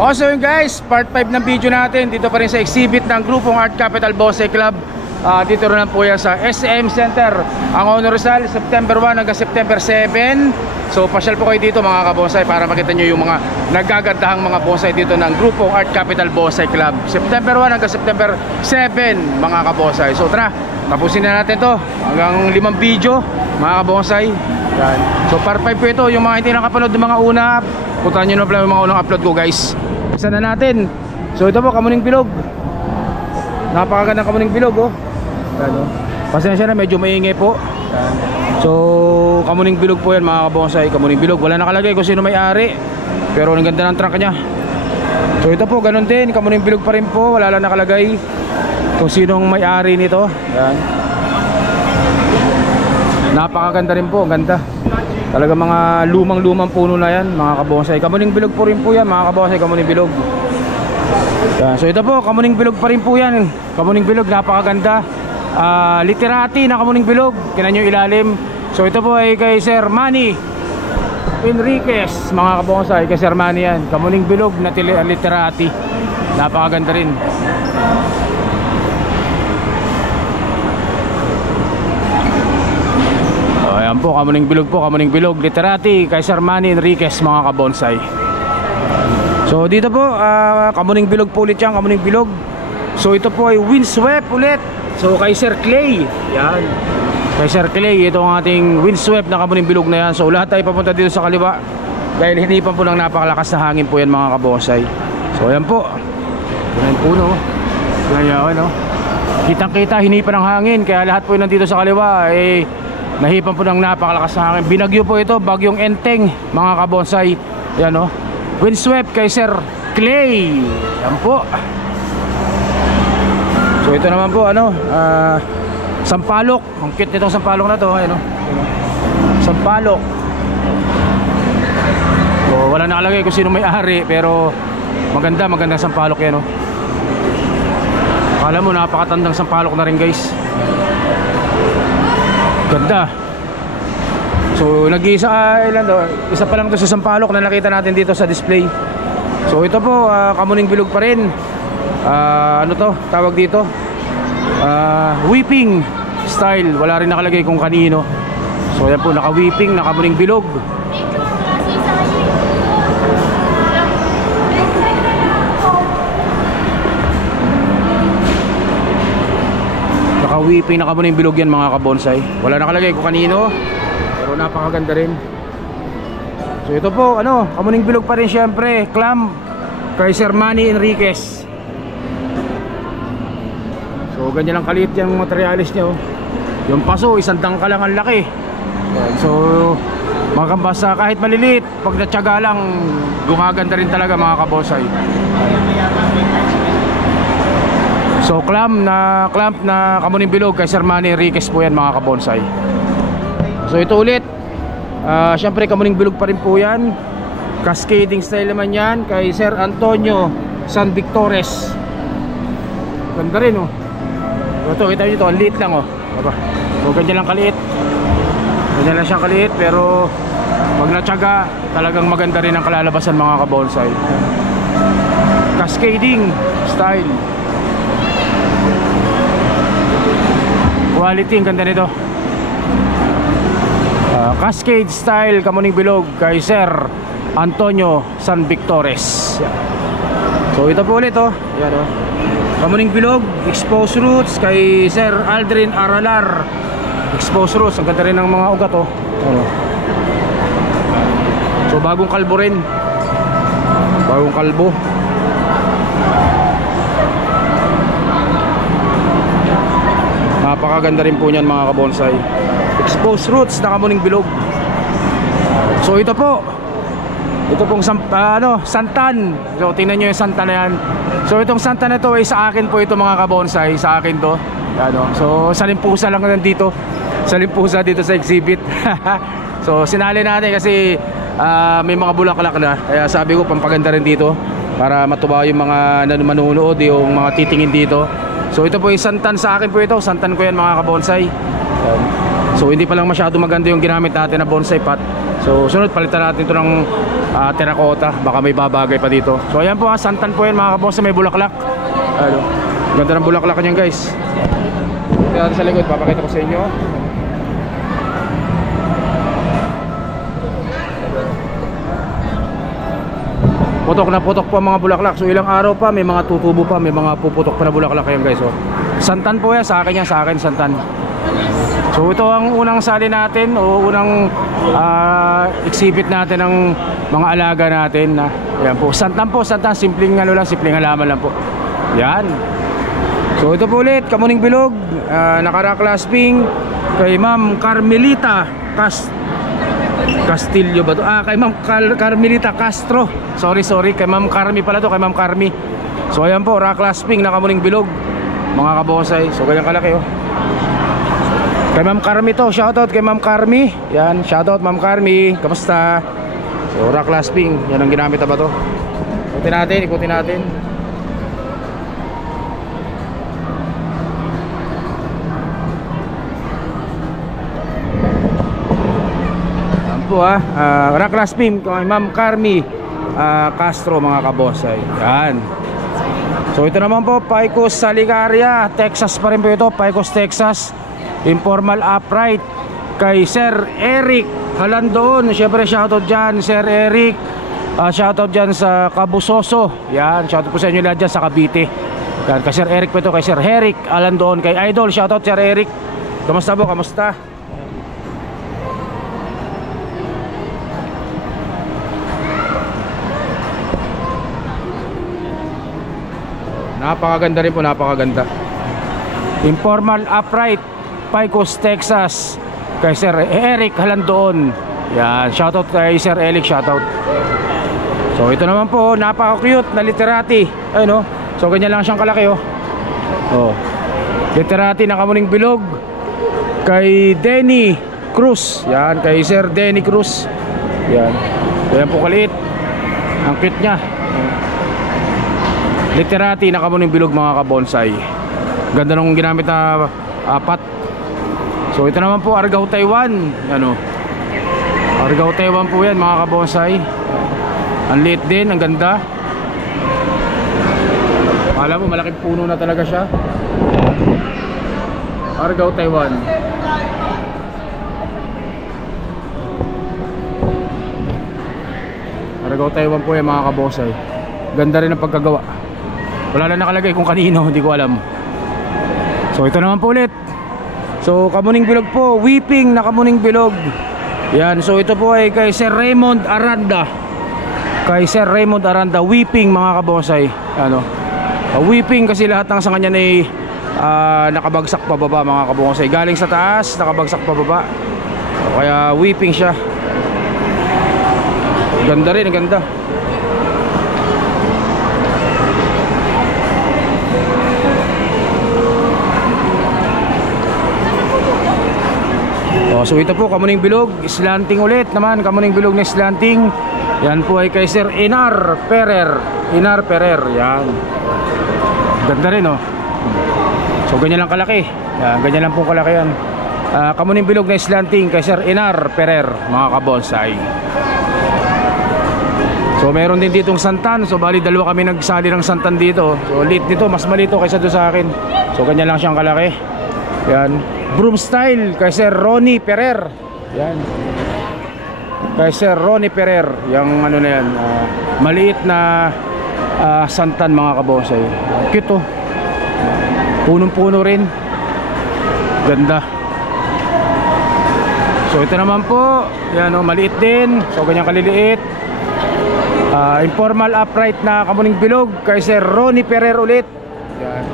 Also yun guys, part 5 ng video natin. Dito pa rin sa exhibit ng grupong Art Capital Bonsai Club. Dito rin po yan sa SM Center, ang Honor Rizal, September 1 hanggang September 7. So pasyal po kayo dito mga kabonsai para makita nyo yung mga nagagandahang mga bonsai dito ng grupong Art Capital Bonsai Club, September 1 hanggang September 7 mga kabonsai. So tara, tapusin na natin to hanggang 5 video mga kabonsai. Yan. So part 5 po ito. Yung mga hindi nakapanood ng mga una, puntahan nyo na pala yung mga unang upload ko guys. Isa na natin. So ito po, kamuning bilog. Napakagandang kamuning bilog oh. Yan, oh. Pasensya na, medyo maingay po. Yan. So kamuning bilog po yan mga kabonsai. Kamuning bilog, wala nakalagay kung sino may-ari, pero ang ganda ng trunk nya. So ito po, ganun din, kamuning bilog pa rin po. Wala lang nakalagay kung sinong may-ari nito. Yan. Napakaganda rin po, ang ganda. Talaga mga lumang-lumang puno na yan mga kabonsai. Kamuning bilog po rin po yan mga kabonsai, kamuning bilog. Yan. So ito po, kamuning bilog pa rin po yan. Kamuning bilog, napakaganda. Literati na kamuning bilog. Tingnan nyo ilalim. So ito po ay kay Sir Manny Enriquez mga kabonsai. Kay Sir Manny yan, kamuning bilog na literati. Napakaganda rin. Ayan po, kamuning bilog literati kay Sir Manny Enriquez mga kabonsai. So dito po, kamuning bilog po ulit yan, kamuning bilog. So ito po ay windswept ulit. So kay Sir Clay, yan. Kay Sir Clay, ito ang ating windswept na kamuning bilog na yan. So lahat tayo papunta dito sa kaliwa dahil hinipan po ng napakalakas na hangin po yan mga kabonsai. So ayan po, yan po no. Yan no. Kitang kita, hinipan ng hangin. Kaya lahat po yun nandito sa kaliwa eh nahipan po ng napakalakas na hangin. Binagyo po ito, bagyong Enteng mga kabonsai. Yan no. Windswept kay Sir Clay. Yan po. So ito naman po ano, sampalok. Ang cute nitong sampalok na to. Ayan, no? Sampalok. So wala nakalagay kung sino may-ari, pero magandang sampalok yan no? Akala mo napakatandang sampalok na rin guys. Ganda. So nag-iisa isa pa lang to sa sampalok na nakita natin dito sa display. So ito po, kamuning bilog pa rin. Ano to tawag dito, weeping style. Wala rin nakalagay kung kanino. So yan po, naka-weeping, naka-kamuning bilog. Naka-weeping, naka-kamuning bilog yan mga kabonsai. Wala nakalagay kung kanino, pero napakaganda rin. So ito po, ano, kamuning bilog pa rin syempre, clam kay Sir Manny Enriquez. So ganyan lang kaliit yung materialis niya oh. Yung paso, isang dangka lang ang laki. So makakambasa kahit maliliit, pag natyaga lang gumaganda rin talaga mga kabonsai. So clamp na kamuning bilog kay Sir Manny Enriquez po yan mga kabonsai. So ito ulit, syempre kamuning bilog pa rin po yan. Cascading style naman yan kay Sir Antonio San Victores. Ganda rin oh. Ito, kita nyo ito, ang liit lang oh. So ganyan lang kaliit. Ganyan lang siya kaliit, pero pag natyaga, talagang maganda rin ang kalalabasan mga kabonsai. Cascading style. Quality, ang ganda nito. Cascade style kamuning bilog kay Sir Antonio San Victores. So ito po ulit oh. Yan oh. Kamuning bilog, exposed roots kay Sir Aldrin Aralar. Exposed roots, ang ganda rin ng mga ugat oh. Ano? So bagong kalbo rin. Bagong kalbo. Napakaganda rin po niyan mga kabonsai. Exposed roots na kamuning bilog. So ito po, ito pong santan. So tingnan nyo yung santan na yan. So itong santan na to ay sa akin po ito mga kabonsai. Sa akin to. Ano? So salimpusa lang nandito. Salimpusa dito sa exhibit. So sinali natin kasi may mga bulaklak na. Kaya sabi ko pampaganda rin dito para matuwa yung mga manunood, yung mga titingin dito. So ito po yung santan, sa akin po ito. Santan ko yan mga kabonsai. So hindi pa lang masyado maganda yung ginamit natin na bonsai pot. So sunod palitan natin ito ng terracotta, baka may babagay pa dito. So ayan po ha, santan po yan mga kabonsay, may bulaklak. Ano, ganda ng bulaklak niyan guys. Kaya sa likod, papakita ko sa inyo. Putok na putok po ang mga bulaklak. So ilang araw pa, may mga tutubo pa, may mga puputok pa na bulaklak yan guys. So santan po yan, sa akin yan, sa akin santan. So ito ang unang sali natin o unang exhibit natin ng mga alaga natin na yan po, santan po, santan, simpleng ano lang, simpleng halaman lang po. Yan. So ito po ulit, Kamuning Bilog, naka-clasping kay Ma'am Carmelita Castillo ba to? Kay Ma'am Carmelita Castro. Sorry, kay Ma'am Carmi pala to, kay Ma'am Carmi. So ayan po, clasping na Kamuning Bilog mga kabonsay. So ganyan kalaki oh. Kay Ma'am Carmi to, shoutout kay Ma'am Carmi. Yan, shoutout Ma'am Carmi. Kamusta? So clasping, yan ang ginamit na ba to? Ikutin natin. Po rock clasping kay Ma'am Carmi Castro mga kabonsay. Yan. So ito naman po, Picos Salicaria, Texas pa rin po ito, Picos Texas. Informal upright kay Sir Eric Halandoon. Syempre shoutout dyan Sir Eric, shoutout dyan sa Cabusoso. Yan, shoutout po sa inyo lahat dyan sa Cavite. Yan, kay Sir Eric po ito, kay Sir Eric Halandoon, kay Idol, shoutout Sir Eric. Kamusta po, kamusta? Napakaganda rin po, napakaganda. Informal upright, Picos, Texas, kay Sir Eric Halandoon. Yan, shoutout kay Sir Eric, shoutout. So ito naman po, napaka-cute na literati. Ayun oh. So ganyan lang siyang kalaki oh. Oh. Literati na Kamuning Bilog kay Denny Cruz. Yan, kay Sir Denny Cruz. Yan. Yan po kaliit. Ang cute niya. Literati na Kamuning Bilog mga kabonsay. Ganda nung ginamit na pot. So ito naman po, Argao Taiwan. Ano, Argao Taiwan po yan mga kabonsay. Ang liit din, ang ganda. Alam mo, malaking puno na talaga siya. Argao Taiwan. Argao Taiwan po yan mga kabonsay. Ganda rin ang pagkagawa. Wala na nakalagay kung kanino, hindi ko alam. So ito naman po ulit. So Kamuning Bilog po, weeping na Kamuning Bilog. Yan, so ito po ay kay Sir Raymond Aranda. Kay Sir Raymond Aranda, weeping mga kabonsay. Ano, weeping kasi lahat ng sa kanya ay nakabagsak pababa mga kabonsay. Galing sa taas, nakabagsak pababa. Kaya weeping siya. Ganda rin, ganda. So ito po, Kamuning Bilog, slanting ulit naman, Kamuning Bilog na slanting. Yan po ay kay Sir Inar Perer. Inar Perer, yan. Ganda rin oh. So ganyan lang kalaki. Yan, ganyan lang po kalaki yan. Kamuning Bilog na slanting kay Sir Inar Perer, mga kabonsay. So meron din ditong santan. So bali dalawa kami nagsali ng santan dito. So lit nito, mas malito kaysa doon sa akin. So ganyan lang siyang kalaki. Yan. Broom style kay Sir Ronnie Perer. Yan. Kay Sir Ronnie Perer. Yung ano na yan, maliit na santan mga kabonsay. Cute oh. Punong-puno rin. Ganda. So ito naman po, yan oh, maliit din. So ganyan kaliliit. Informal upright na Kamuning Bilog kay Sir Ronnie Perer ulit. Yan.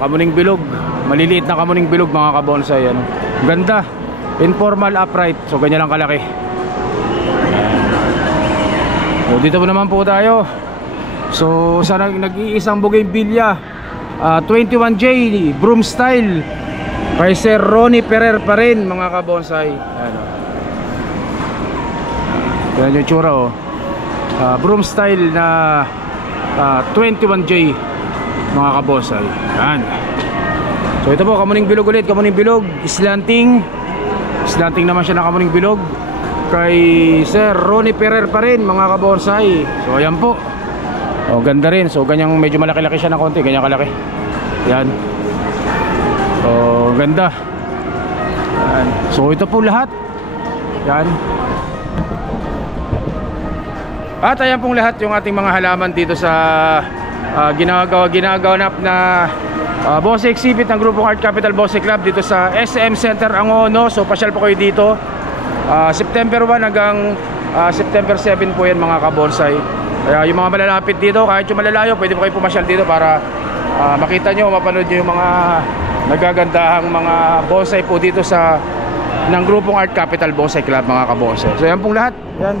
Kamuning Bilog, maliliit na Kamuning Bilog mga kabonsay. Ano, ganda. Informal upright. So ganyan lang kalaki. So dito po naman po tayo. So sa nag-iisang bougainvillea, 21J broom style kay Sir Ronnie Perer pa rin mga kabonsay. Ano, yan yung tsura oh. Broom style na 21J mga kabonsay. Yan. So ito po, Kamuning Bilog ulit, Kamuning Bilog, slanting. Slanting naman siya na Kamuning Bilog. kay Sir Ronnie Ferrer pa rin mga kabonsay. So ayan po. O ganda rin. So ganyang medyo malaki-laki siya ng konti. Ganyan kalaki. Yan. O ganda. Yan. So ito po lahat. Yan. At ayan pong lahat yung ating mga halaman dito sa ginagawanap na Bosse exhibit ng grupong Art Capital Bosse Club dito sa SM Center Angono. So pasyal po kayo dito. September 1 hanggang September 7 po yan mga kabonsay. Kaya yung mga malalapit dito, kahit yung malalayo, pwede po kayo pumasyal dito para makita nyo, mapanood nyo yung mga nagagandahang mga bonsai po dito sa ng grupong Art Capital Bosse Club mga kabonsay. So yan pong lahat. Yan.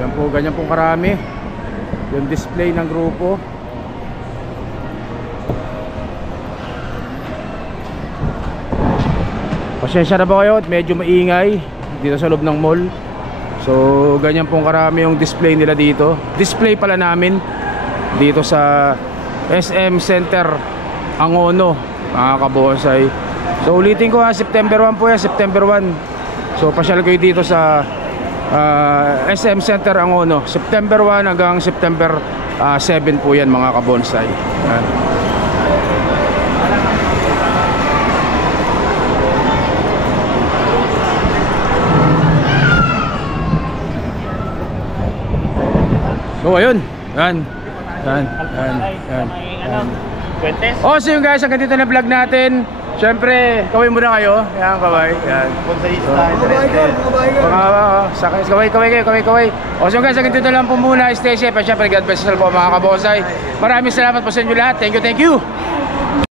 Yan po, ganyan pong karami yung display ng grupo. Pasensya na ba kayo at medyo maingay dito sa loob ng mall. So ganyan pong karami yung display nila dito. Display pala namin dito sa SM Center Angono mga kabonsay. So ulitin ko September 1 po yan, September 1. So pasyal kayo dito sa SM Center Angono, September 1 hanggang September 7 po yan mga kabonsay. Yan. So ayun, yan. Oh, so yun guys, hanggang dito na vlog natin. Siyempre, kaway muna kayo. Yan, kaway. Yan. Kaway. O, so guys, hanggang dito lang po muna. Stay safe. At siyempre, God bless po mga kabonsay. Maraming salamat po sa inyo lahat. Thank you.